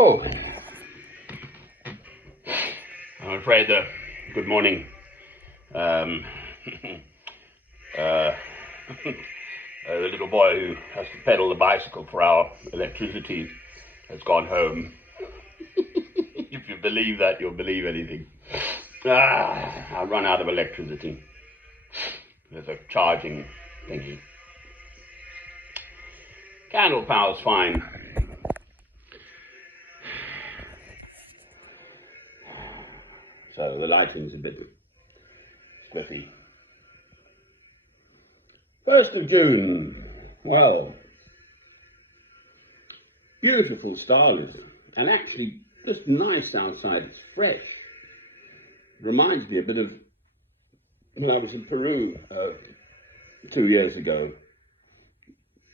Oh, I'm afraid, good morning. Um, uh, the little boy who has to pedal the bicycle for our electricity has gone home. If you believe that, you'll believe anything. I've run out of electricity. There's a charging thingy. Candle power's fine. So the lighting's a bit spiffy. 1st of June. Well, beautiful stars, and actually just nice outside. It's fresh. It reminds me a bit of when I was in Peru 2 years ago.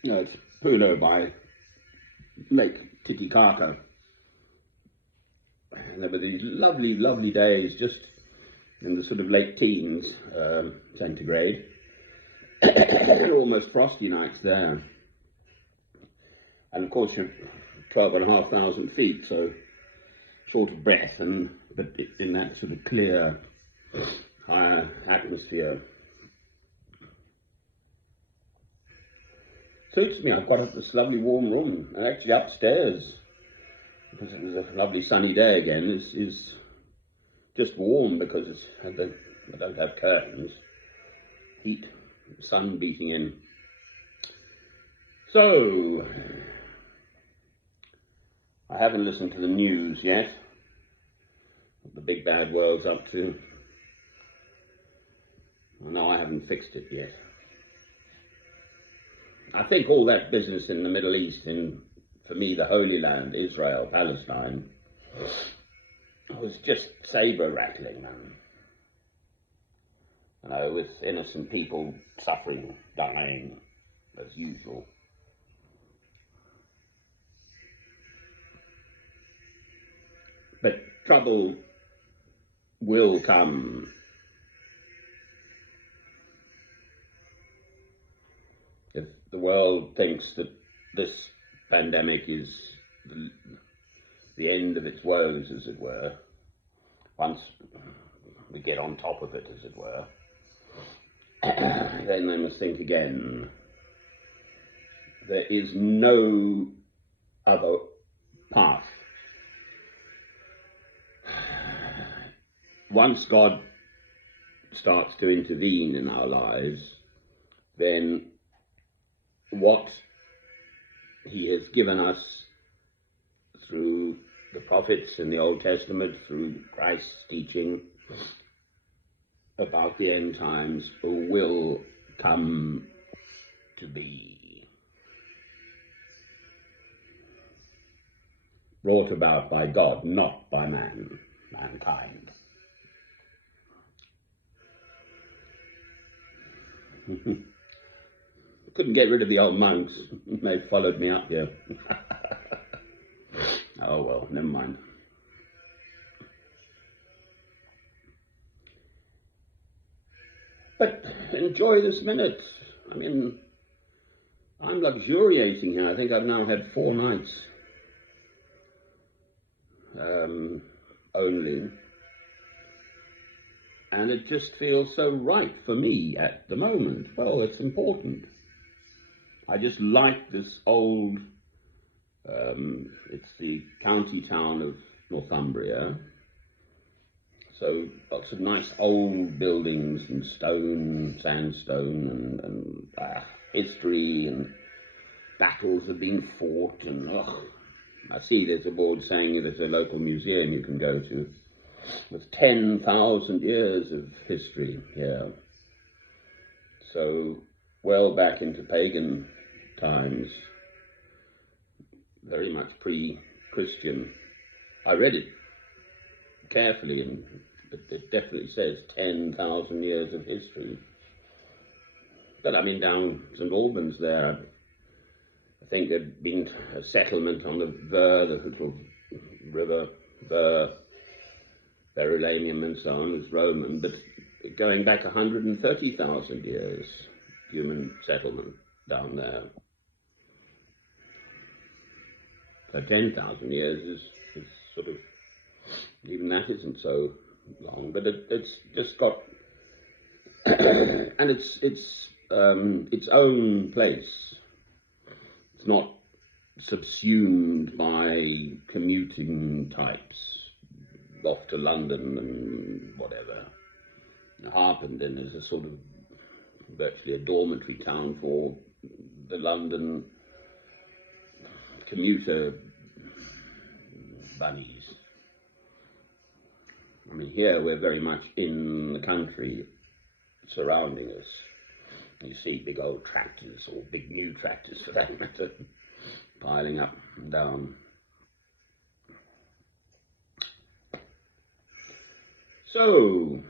It's Puno by Lake Titicaca. And there were these lovely, lovely days just in the sort of late teens centigrade. Almost frosty nights there. And of course you're 12,500 feet, so short of breath, but in that sort of clear, higher atmosphere. Suits me. I've got this lovely warm room, and actually upstairs, because it was a lovely sunny day again, is just warm because I don't have curtains. Heat, sun beating in. So, I haven't listened to the news yet, what the big bad world's up to. No, I haven't fixed it yet. I think all that business in the Middle East, for me, the Holy Land, Israel, Palestine, was just saber-rattling, man. You know, with innocent people suffering, dying, as usual. But trouble will come. If the world thinks that this pandemic is the end of its woes, as it were, once we get on top of it, as it were, then they must think again. There is no other path. Once God starts to intervene in our lives, then what he has given us through the prophets in the Old Testament, through Christ's teaching about the end times, will come to be. Brought about by God, not by mankind. Couldn't get rid of the old monks. They followed me up here. Oh well, never mind. But enjoy this minute. I mean, I'm luxuriating here. I think I've now had 4 nights only. And it just feels so right for me at the moment. Well, it's important. I just like this old, it's the county town of Northumbria. So lots of nice old buildings and stone, sandstone, and history, and battles have been fought, and I see there's a board saying there's a local museum you can go to with 10,000 years of history here. So well back into pagan times, very much pre-Christian. I read it carefully, and it definitely says 10,000 years of history. But I mean, down St Albans there, I think there'd been a settlement on the Ver, the little river Ver, Verulamium and so on, was Roman, but going back 130,000 years, human settlement down there. So 10,000 years is sort of, even that isn't so long, but it's just got, and it's its own place. It's not subsumed by commuting types off to London and whatever. Harpenden is a sort of virtually a dormitory town for the London commuter bunnies. I mean, here we're very much in the country surrounding us. You see big old tractors, or big new tractors for that matter, piling up and down. So,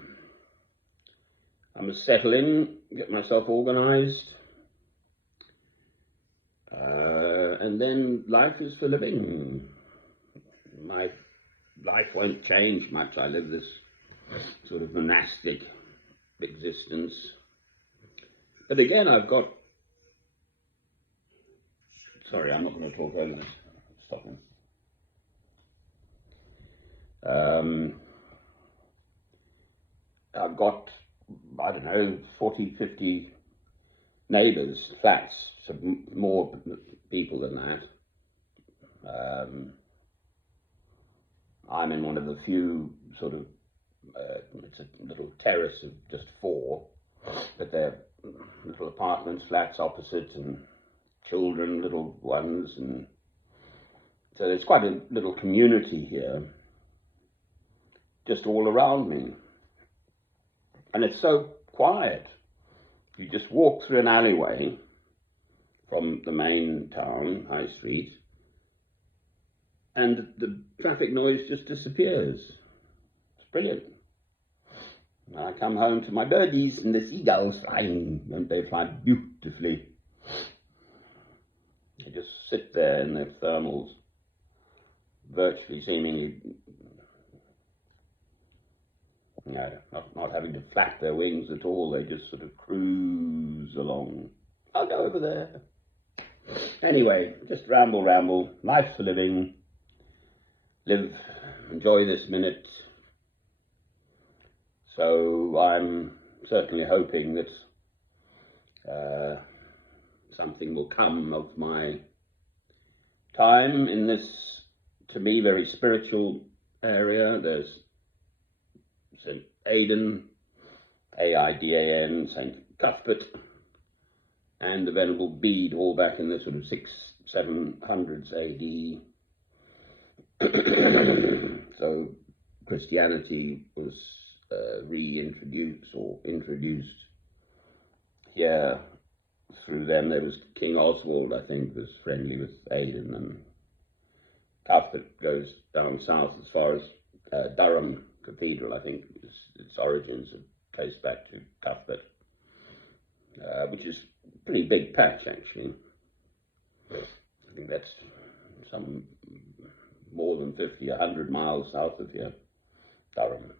I must settle in, get myself organised, and then life is for living. My life won't change much. I live this sort of monastic existence. But again, I've got... Sorry, I'm not going to talk over this. Stop him. I've got, I don't know, 40, 50 neighbours, flats, so more people than that. I'm in one of the few sort of, it's a little terrace of just 4, but they're little apartments, flats opposite, and children, little ones, and so there's quite a little community here, just all around me. And it's so quiet. You just walk through an alleyway from the main town, High Street, and the traffic noise just disappears. It's brilliant. And I come home to my birdies and the seagulls flying, and they fly beautifully. They just sit there in their thermals, virtually seemingly, not having to flap their wings at all. They just sort of cruise along. I'll go over there. Anyway, just ramble. Life's for living. Live, enjoy this minute. So I'm certainly hoping that something will come of my time in this, to me, very spiritual area. There's St. Aidan, A-I-D-A-N, St. Cuthbert, and the Venerable Bede, all back in the sort of 600-700s AD. So Christianity was reintroduced or introduced here through them. There was King Oswald, I think, was friendly with Aidan, and Cuthbert goes down south as far as Durham Cathedral. I think its origins are traced back to Cuthbert, which is a pretty big patch actually. I think that's some more than 50, 100 miles south of here, Durham.